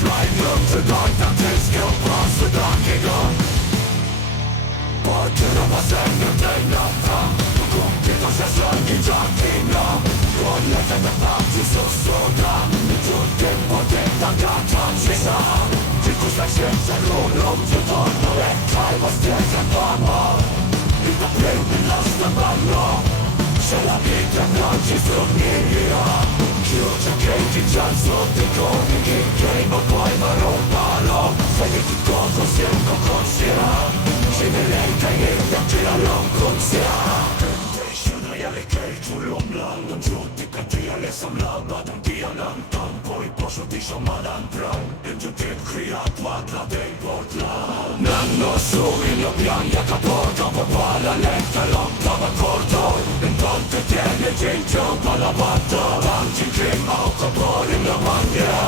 Slajmią tonight, tęsknią pasy takiego Portyra basenem tej lata Kumpie to się żonki czarkina Odlecę na pamci susuda Czurkiem potem ta gata cisza Tylko za księcia runą Ciutorno lekaj was wielka mama I na pełny nas na mano Przelabita noci strumienia Chiucia kejki czas złoty konik Game of boy maroparo Fejek i kogo sielko konsia Siwy lejka jedna czyra ląkonsia Tętejsiuna jale kejczu lomlan Giuti kati jale samlan Madam dianan tam Poi poszło tisho madan pran Inju tip kriat ładla dej portlan Nanno surin lobian jaka porta Popala lekta ląta ma korto Entonte tiene cięcią palabata Banci kring auto porym na mangia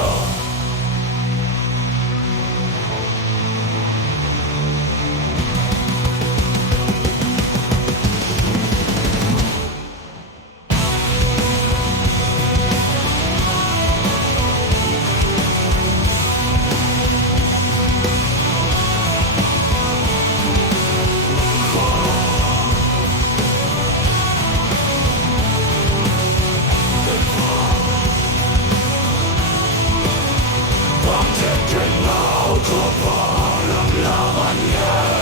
Autopalam la maniera